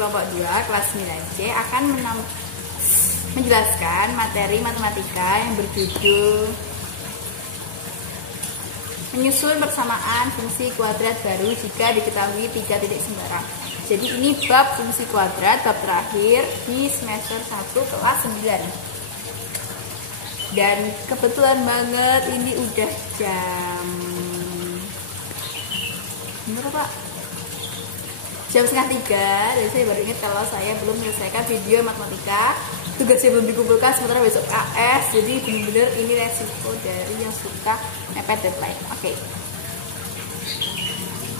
kelompok 2 kelas 9C akan menjelaskan materi matematika yang berjudul menyusun persamaan fungsi kuadrat baru jika diketahui 3 titik sembarang. Jadi ini bab fungsi kuadrat, bab terakhir di semester 1 kelas 9. Dan kebetulan banget ini udah jam berapa, Pak? Jam 2:30, dan saya baru ingat kalau saya belum menyelesaikan video matematika, tugasnya belum dikumpulkan, sementara besok AS, jadi benar-benar ini resiko dari yang suka mepet deadline. Oke.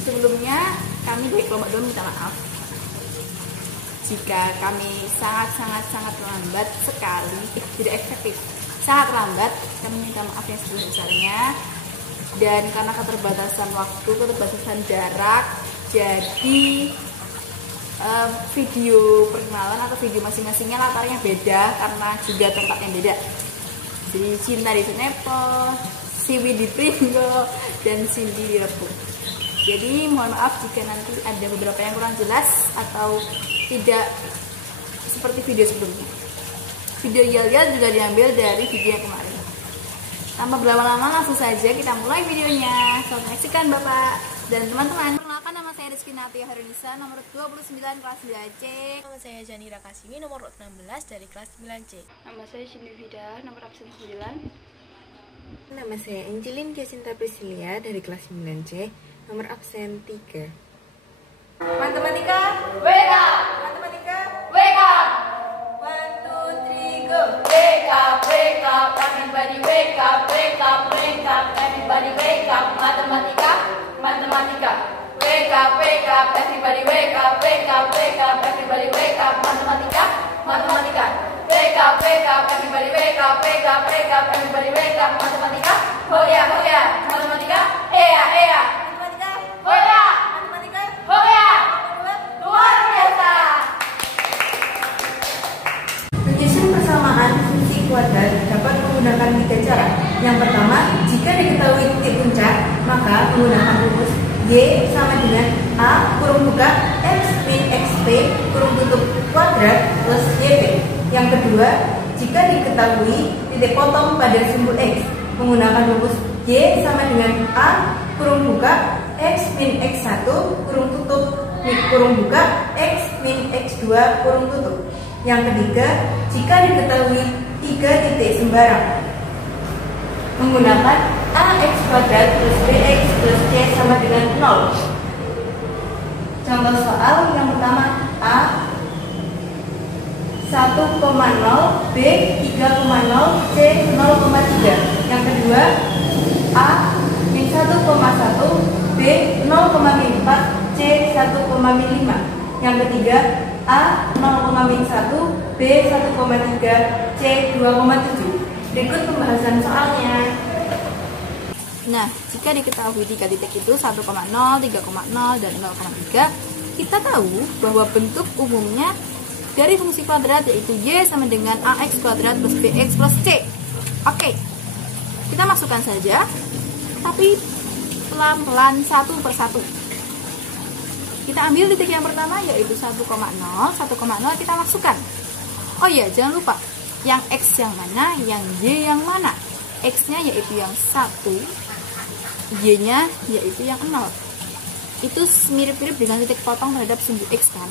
Sebelumnya kami dari kelompok 2 minta maaf jika kami sangat lambat sekali, tidak efektif, sangat lambat. Kami minta maaf yang sebesar-besarnya, dan karena keterbatasan waktu, keterbatasan jarak, jadi video perkenalan atau video masing-masingnya latarnya beda karena juga tempatnya beda. Jadi Cinta di Senepal, Siwi di Pringgo, dan Cindy di Rebung. Jadi mohon maaf jika nanti ada beberapa yang kurang jelas atau tidak seperti video sebelumnya. Video yel-yel juga diambil dari video yang kemarin. Tanpa berlama-lama, langsung saja kita mulai videonya. Selamat menyaksikan Bapak dan teman-teman. Perkenalkan, nama saya Rizky Natia Harunisa, nomor 29 kelas 9C. Nama saya Janira Kasimi, nomor 16 dari kelas 9C. Nama saya Cindy Vida, nomor absen 9. Nama saya Angelin Giacinta Priscilia dari kelas 9C, nomor absen 3. Matematika, wake up! Matematika, wake up! 1, 2, 3, go! Wake up, everybody wake up, everybody wake up. Matematika, matematika. Wake up, everybody wake up, everybody wake up. Matematika, matematika. Wake up, everybody wake up, everybody wake up. Matematika, hoya, matematika, ea. Matematika, hoya, matematika, hoya. Luar biasa. Menyusun persamaan fungsi kuadrat dapat menggunakan 3 cara. Yang pertama, jika diketahui titik puncak, maka menggunakan rumus Y sama dengan A kurung buka X min XP kurung tutup kuadrat plus YP. Yang kedua, jika diketahui titik potong pada simbol X, menggunakan rumus Y sama dengan A kurung buka X min X1 kurung tutup kurung buka X min X2 kurung tutup. Yang ketiga, jika diketahui 3 titik sembarang, menggunakan AX kuadrat plus BX plus C sama dengan 0. Contoh soal yang pertama, A 1,0, B 3,0, C 0,3. Yang kedua, A min 1,1, B 0,4, C 1,5. Yang ketiga, A 0,1, B 1,3, C 2,7. Berikut pembahasan soalnya. Nah, jika diketahui 3 titik itu 1,0, 3,0, dan 0,3, kita tahu bahwa bentuk umumnya dari fungsi kuadrat yaitu Y sama dengan AX kuadrat plus BX plus C. Oke, kita masukkan saja, tapi pelan-pelan satu persatu. Kita ambil titik yang pertama yaitu 1,0 kita masukkan. Oh iya, jangan lupa yang X yang mana, yang Y yang mana. X-nya yaitu yang 1, Y-nya yaitu yang 0. Itu mirip-mirip dengan titik potong terhadap simbol X kan.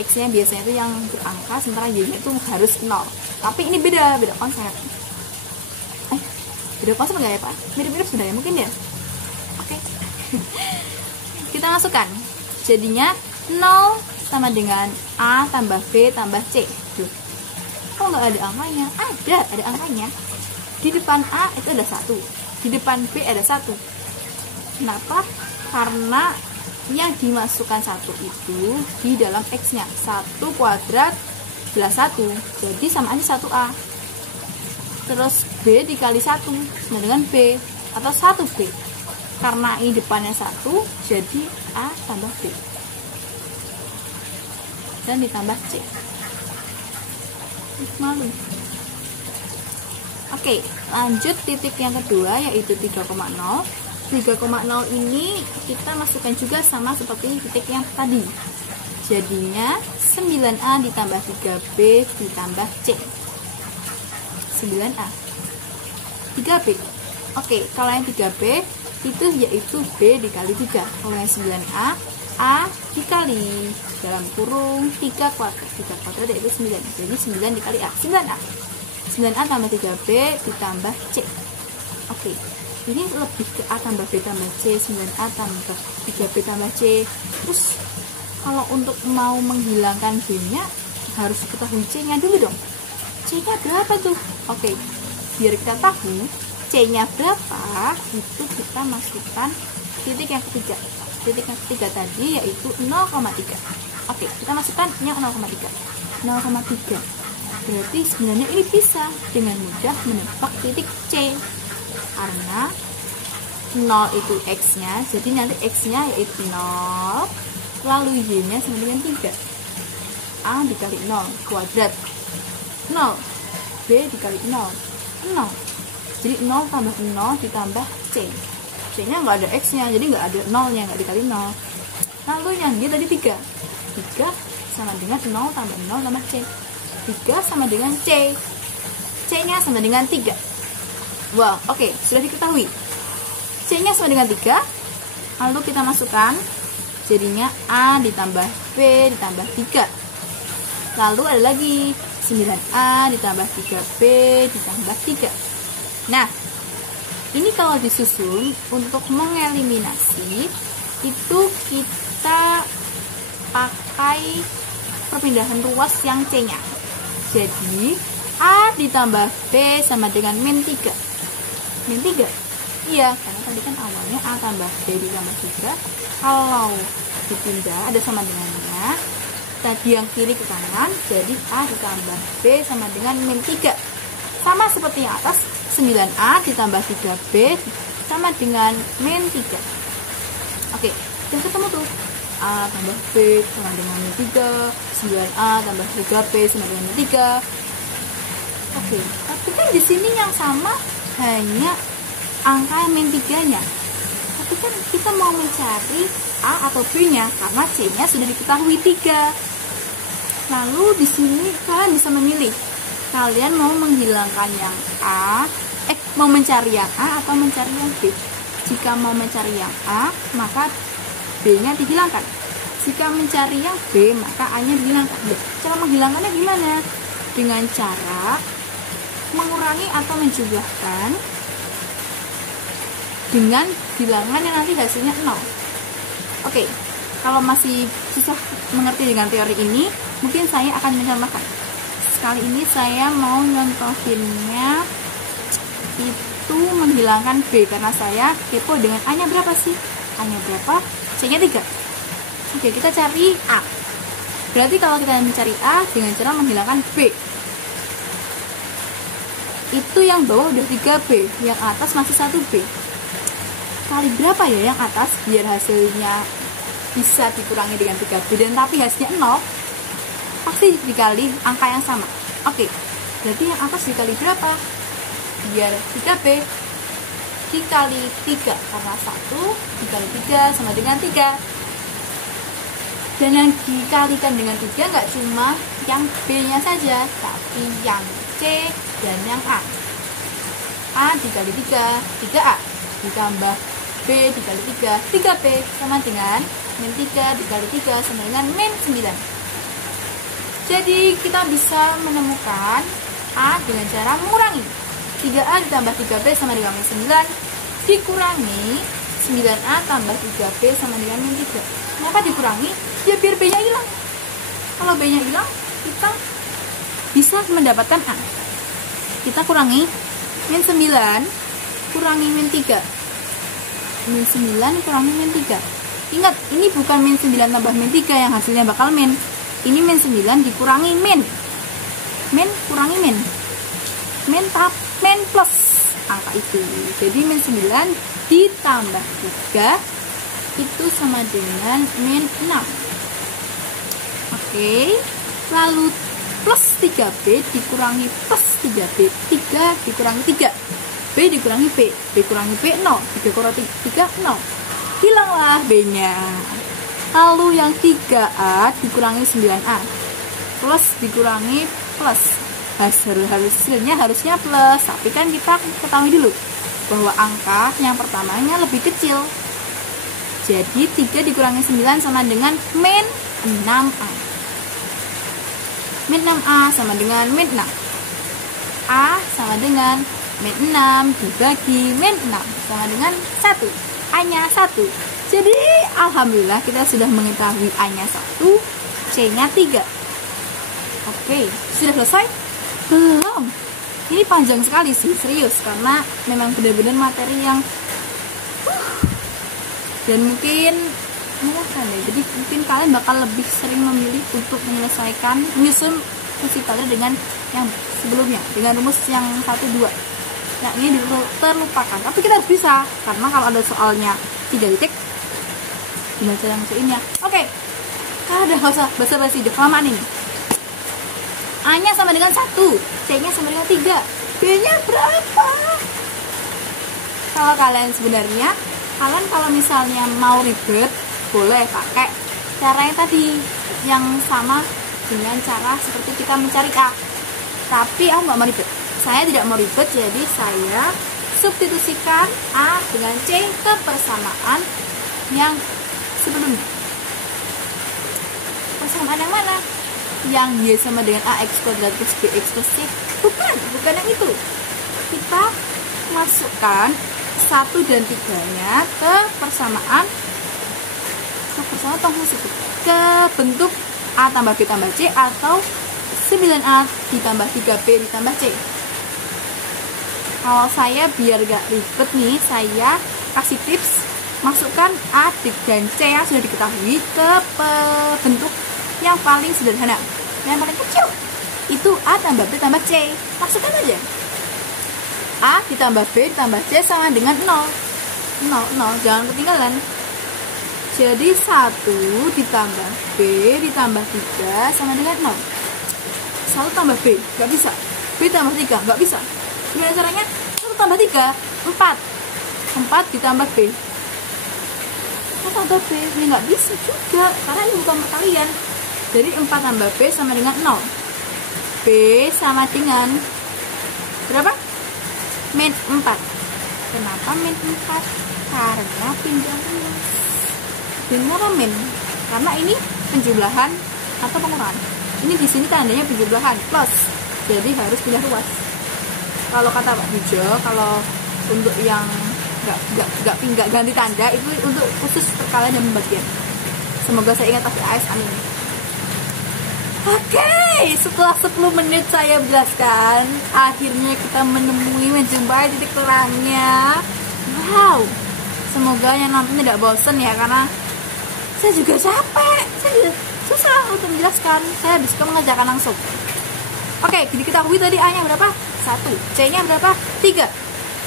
X-nya biasanya itu yang berangka, sementara Y-nya itu harus 0. Tapi ini beda konsep. Beda konsep enggak ya Pak? Mirip-mirip sebenarnya mungkin ya. Oke. Kita masukkan. Jadinya 0 sama dengan A tambah B tambah C. Kok nggak ada angkanya? Ada angkanya. Di depan A itu ada 1, di depan B ada 1. Kenapa? Karena yang dimasukkan 1 itu di dalam X-nya 1 kuadrat belas 1, jadi sama aja 1A. Terus B dikali 1 sama dengan B atau 1B. Karena ini depannya 1, jadi A tambah B dan ditambah C. Malu. Oke, lanjut titik yang kedua yaitu 3,0. 3,0 ini kita masukkan juga sama seperti titik yang tadi. Jadinya 9A ditambah 3B ditambah C. 9A 3B. Oke, kalau yang 3B itu yaitu B dikali 3. Kalau yang 9A, A dikali dalam kurung 3 kuadrat. 3 kuadrat yaitu 9. Jadi 9 dikali A, 9A. 9A tambah 3B ditambah C. Oke, ini lebih ke A tambah B tambah C. 9A tambah 3B tambah C. Terus kalau untuk mau menghilangkan B-nya harus ketahui C-nya dulu dong. C-nya berapa tuh? Oke, biar kita tahu C-nya berapa, itu kita masukkan titik yang ketiga. Titik yang ketiga tadi yaitu 0,3. Oke, kita masukkan yang 0,3. 0,3. Berarti sebenarnya ini bisa dengan mudah menebak titik C. Karena 0 itu X-nya, jadi nanti X-nya yaitu 0, lalu Y-nya sama dengan 3. A dikali 0 kuadrat 0, B dikali 0 0. Jadi 0 tambah 0 ditambah C. C-nya nggak ada X-nya, jadi nggak ada 0-nya, nggak dikali 0. Lalu yang dia tadi 3. 3 sama dengan 0 tambah 0 tambah C. 3 sama dengan C. C-nya sama dengan 3. Wow, oke, sudah diketahui. C-nya sama dengan 3. Lalu kita masukkan, jadinya A ditambah B ditambah 3. Lalu ada lagi 9A ditambah 3B ditambah 3. Nah, ini kalau disusun untuk mengeliminasi itu kita pakai perpindahan ruas yang C-nya. Jadi A ditambah B sama dengan min 3. Min 3? Iya, karena tadi kan awalnya A tambah B ditambah 3. Kalau dipindah ada sama dengannya, tadi yang kiri ke kanan, jadi A ditambah B sama dengan min 3. Sama seperti yang atas, 9A ditambah 3B sama dengan min 3. Oke, udah ketemu tuh. A tambah B sama dengan min 3, 9A tambah 3B sama dengan min 3. Oke, tapi kan di sini yang sama hanya angka min 3-nya. Tapi kan kita mau mencari A atau B-nya karena C-nya sudah diketahui 3. Lalu di sini kalian bisa memilih. Kalian mau menghilangkan yang A, mau mencari yang A atau mencari yang B. Jika mau mencari yang A, maka B-nya dihilangkan. Jika mencari yang B, maka A-nya dihilangkan. Cara menghilangkannya gimana? Dengan cara mengurangi atau menjumlahkan dengan bilangan yang nanti hasilnya 0. Oke, kalau masih susah mengerti dengan teori ini, mungkin saya akan mencontohkan. Kali ini saya mau nyontohinnya itu menghilangkan B karena saya kepo dengan A-nya berapa sih? A-nya berapa? C-nya 3. Oke, kita cari A. Berarti kalau kita mencari A dengan cara menghilangkan B, itu yang bawah udah 3B, yang atas masih 1B. Kali berapa ya yang atas biar hasilnya bisa dikurangi dengan 3B dan tapi hasilnya 0? Pasti dikali angka yang sama. Oke, berarti yang atas dikali berapa? Biar 3B dikali 3, karena 1 dikali 3 sama dengan 3. Dan yang dikalikan dengan 3 nggak cuma yang B-nya saja, tapi yang C dan yang A. A dikali 3, 3A ditambah B dikali 3, 3B sama dengan min 3 dikali 3 sama dengan min 9. Jadi kita bisa menemukan A dengan cara mengurangi 3A ditambah 3B sama dengan min 9 dikurangi 9A tambah 3B sama dengan min 3. Kenapa dikurangi? Ya biar B-nya hilang. Kalau B-nya hilang, kita bisa mendapatkan A. Kita kurangi min 9 kurangi min 3. Min 9 kurangi min 3. Ingat, ini bukan min 9 tambah min 3 yang hasilnya bakal min. Ini min 9 dikurangi min. Min kurangi min. Min plus angka itu. Jadi min 9 ditambah 3 itu sama dengan min 6. Oke. Lalu plus 3B dikurangi plus 3B. 3 dikurangi 3. B dikurangi B. B kurangi B 0. 3 kurangi 3 0. Hilanglah B-nya. Lalu yang 3A dikurangi 9A. Plus dikurangi plus. Hasilnya harusnya plus. Tapi kan kita ketahui dulu bahwa angka yang pertamanya lebih kecil. Jadi 3 dikurangi 9 sama dengan min 6A. Min 6A sama dengan min 6. A sama dengan min 6 dibagi min 6 sama dengan 1. A-nya 1. Jadi alhamdulillah kita sudah mengetahui A-nya 1, C-nya 3. Oke, sudah selesai? Belum. Ini panjang sekali sih, serius, karena memang benar-benar materi yang dan mungkin melelahkan ya. Jadi mungkin kalian bakal lebih sering memilih untuk menyusun fungsi tadi dengan yang sebelumnya, dengan rumus yang 1, 2. Nah, ini terlupakan, tapi kita harus bisa, karena kalau ada soalnya 3 titik gimana cara ngeceinnya. Oke, udah gak usah basa-basi, udah kelamaan ini. A nya sama dengan 1, C nya sama dengan 3, B nya berapa? Kalau kalian sebenarnya kalau misalnya mau ribet, boleh pakai cara yang tadi, yang sama dengan cara seperti kita mencari A. Tapi aku nggak mau ribet. Saya tidak mau ribet, jadi saya substitusikan A dengan C ke persamaan yang sebelumnya. Persamaan yang mana? Yang Y sama dengan AX kuadrat plus BX plus C. Bukan yang itu. Kita masukkan 1 dan 3-nya ke persamaan ke bentuk A tambah B tambah C atau 9A ditambah 3B ditambah C. Kalau saya biar gak ribet nih, saya kasih tips masukkan A dan C yang sudah diketahui ke bentuk yang paling sederhana, yang paling kecil. Itu A tambah B tambah C. Masukkan aja. A ditambah B ditambah C sama dengan 0. 0, jangan ketinggalan. Jadi 1 ditambah B ditambah 3 sama dengan 0. 1 tambah B, nggak bisa. B tambah 3, nggak bisa. Gimana caranya? 1 tambah 3, 4. 4 ditambah B. 1 tambah B, ini nggak bisa juga, karena ini bukan perkalian. Jadi 4 tambah B sama dengan 0. B sama dengan berapa? Min 4. Kenapa min 4? Karena pindah ruas. Bingung apa min? Karena ini penjumlahan atau pengurangan. Ini di sini tandanya penjumlahan plus. Jadi harus pindah ruas. Kalau kata Pak Bijo, kalau untuk yang nggak ganti tanda itu untuk khusus perkalian dan pembagian. Semoga saya ingat pakai AS, amin. Oke, setelah 10 menit saya menjelaskan, akhirnya kita menjumpai titik terangnya. Wow, semoga yang nonton tidak bosan ya, karena saya juga capek, saya juga susah untuk menjelaskan. Saya lebih suka mengerjakan langsung. Oke, jadi ketahui tadi A nya berapa? 1, C nya berapa? 3,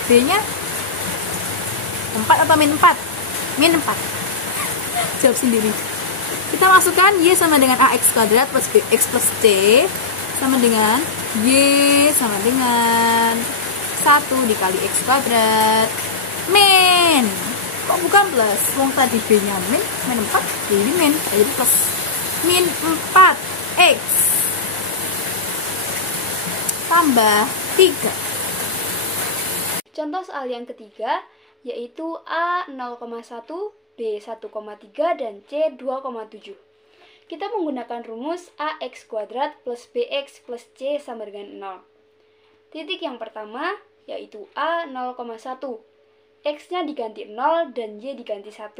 B nya 4 atau min 4? Min 4. Jawab sendiri. Kita masukkan Y sama dengan AX kuadrat plus BX plus C sama dengan Y sama dengan 1 dikali X kuadrat min. Kok bukan plus? Wong tadi B nya min 4, jadi min, jadi plus. Min 4 X tambah 3. Contoh soal yang ketiga yaitu A 0,1, B 1,3 dan C 2,7. Kita menggunakan rumus AX kuadrat plus BX plus C sama dengan 0. Titik yang pertama yaitu A 0,1. X-nya diganti 0 dan Y diganti 1.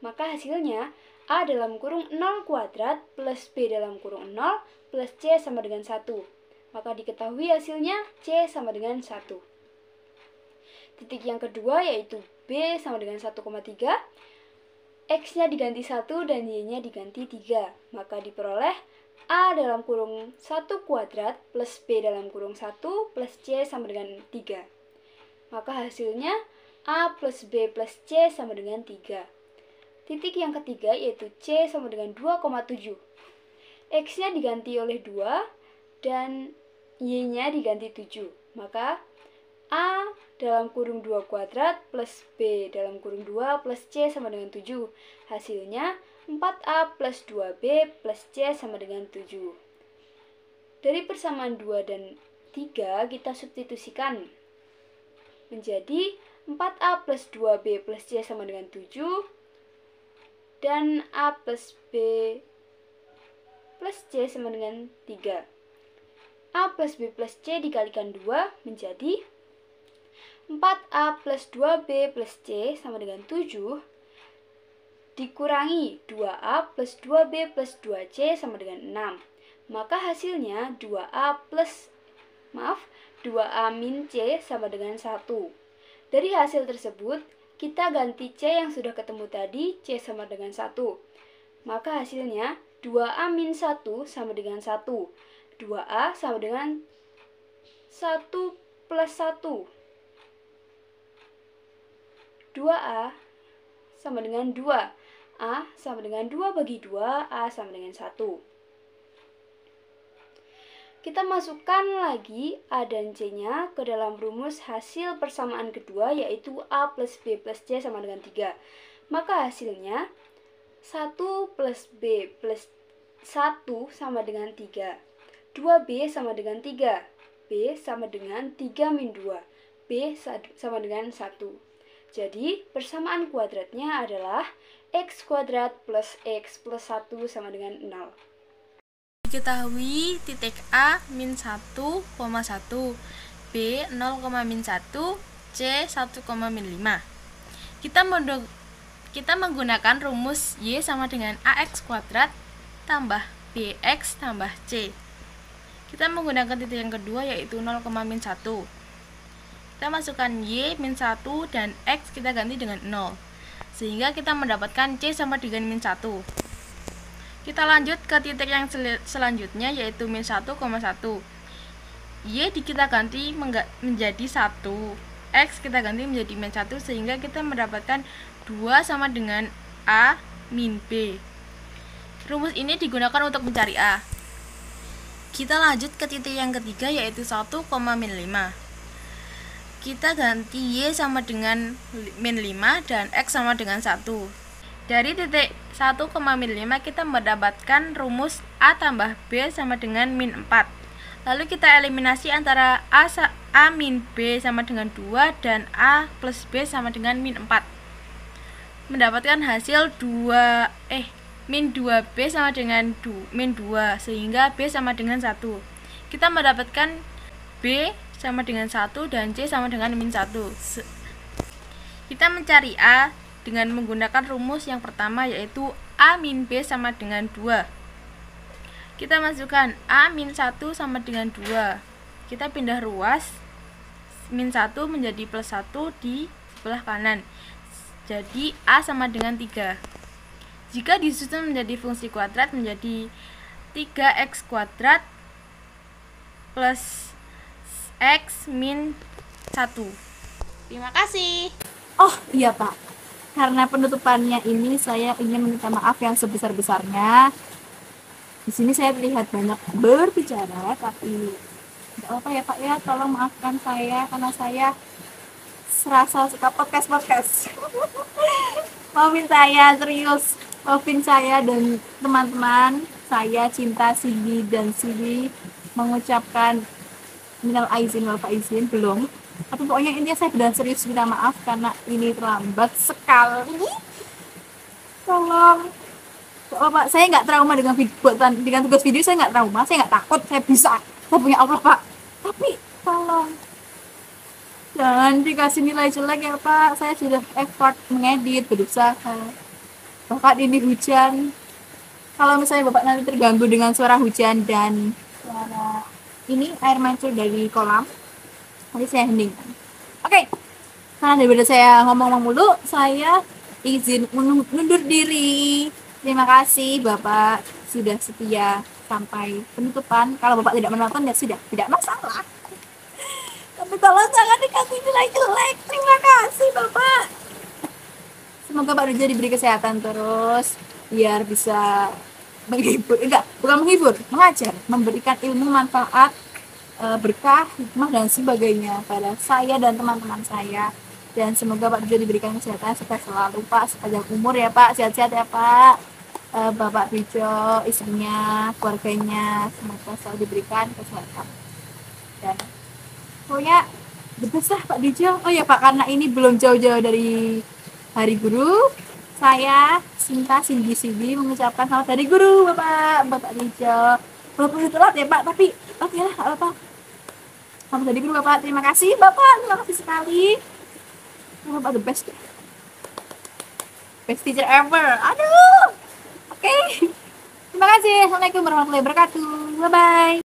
Maka hasilnya A dalam kurung 0 kuadrat plus B dalam kurung 0 plus C sama dengan 1. Maka diketahui hasilnya C sama dengan 1. Titik yang kedua yaitu B sama dengan 1,3. X-nya diganti 1 dan Y-nya diganti 3. Maka diperoleh A dalam kurung 1 kuadrat plus B dalam kurung 1 plus C sama dengan 3. Maka hasilnya A plus B plus C sama dengan 3. Titik yang ketiga yaitu C sama dengan 2,7. X-nya diganti oleh 2 dan Y-nya diganti 7. Maka A dalam kurung 2 kuadrat plus B dalam kurung 2 plus C sama dengan 7. Hasilnya 4A plus 2B plus C sama dengan 7. Dari persamaan 2 dan 3 kita substitusikan menjadi 4A plus 2B plus C sama dengan 7 dan A plus B plus C sama dengan 3. A plus B plus C dikalikan 2 menjadi 4A plus 2B plus C sama dengan 7 dikurangi 2A plus 2B plus 2C sama dengan 6. Maka hasilnya 2A min C sama dengan 1. Dari hasil tersebut, kita ganti C yang sudah ketemu tadi, C sama dengan 1. Maka hasilnya 2A min 1 sama dengan 1. 2A sama dengan 1 plus 1. 2A sama dengan 2. A sama dengan 2 bagi 2, A sama dengan 1. Kita masukkan lagi A dan C-nya ke dalam rumus hasil persamaan kedua, yaitu A plus B plus C sama dengan 3. Maka hasilnya 1 plus B plus 1 sama dengan 3. 2B sama dengan 3. B sama dengan 3 min 2. B sama dengan 1. Jadi, persamaan kuadratnya adalah x kuadrat plus x plus 1 sama dengan 0. Diketahui titik A min 1, 1, B 0, min 1, C 1, min 5. Kita menggunakan rumus Y sama dengan AX kuadrat tambah BX tambah C. Kita menggunakan titik yang kedua yaitu 0, min 1. Kita masukkan Y min 1 dan X kita ganti dengan 0. Sehingga kita mendapatkan C sama dengan min 1. Kita lanjut ke titik yang selanjutnya yaitu min 1, 1. Y kita ganti menjadi 1. X kita ganti menjadi min 1 sehingga kita mendapatkan 2 sama dengan A min B. Rumus ini digunakan untuk mencari A. Kita lanjut ke titik yang ketiga yaitu 1, min 5. Kita ganti Y sama dengan min 5 dan X sama dengan 1. Dari titik 1, min 5 kita mendapatkan rumus A tambah B sama dengan min 4. Lalu kita eliminasi antara A min B sama dengan 2 dan A plus B sama dengan min 4. Mendapatkan hasil min 2B sama dengan min 2 sehingga B sama dengan 1. Kita mendapatkan B sama dengan 1 dan C sama dengan min 1. Kita mencari A dengan menggunakan rumus yang pertama yaitu A min B sama dengan 2. Kita masukkan A min 1 sama dengan 2. Kita pindah ruas min 1 menjadi plus 1 di sebelah kanan. Jadi A sama dengan 3. Jika disusun menjadi fungsi kuadrat menjadi 3x kuadrat plus X min 1. Terima kasih. Oh iya Pak, karena penutupannya ini saya ingin meminta maaf yang sebesar-besarnya. Di sini saya terlihat banyak berbicara, tapi tidak apa ya Pak ya, tolong maafkan saya karena saya serasa suka podcast. Maafin saya, serius. Maafin saya dan teman-teman saya Cinta, Sidi dan Sidi mengucapkan minal aizin wal faizin belum. Tapi pokoknya intinya saya benar serius minta maaf karena ini terlambat sekali. Tolong. Pak, saya nggak trauma dengan dengan tugas video, saya nggak trauma, saya nggak takut, saya bisa. Saya punya Allah Pak. Tapi tolong jangan dikasih nilai jelek ya Pak. Saya sudah effort mengedit, berusaha. Bahkan ini hujan. Kalau misalnya Bapak nanti terganggu dengan suara hujan dan suara ini air mancur dari kolam, nanti saya heningkan. Oke, karena daripada saya ngomong mulu, saya izin mundur diri. Terima kasih Bapak sudah setia sampai penutupan. Kalau Bapak tidak menonton ya sudah, tidak masalah. Tapi tolong jangan dikasih nilai jelek. Terima kasih Bapak. Semoga Pak Dojo diberi kesehatan terus biar bisa menghibur, bukan menghibur, mengajar, memberikan ilmu manfaat, berkah, hikmah dan sebagainya pada saya dan teman-teman saya. Dan semoga Pak Dojo diberikan kesehatan supaya selalu Pak, sepanjang umur ya Pak, sehat-sehat ya Pak. Bapak Bejo, istrinya, keluarganya, semoga selalu diberikan kesehatan. Dan pokoknya the best lah Pak Bejo. Oh ya Pak, karena ini belum jauh-jauh dari Hari Guru, saya Sinta Cindy mengucapkan selamat Hari Guru Bapak Bejo. Walaupun telat ya Pak, tapi oke lah, nggak apa-apa. Selamat Hari Guru Bapak, terima kasih Bapak, terima kasih sekali. Bapak the best teacher ever. Aduh. Oke. Terima kasih. Assalamualaikum warahmatullahi wabarakatuh. Bye bye.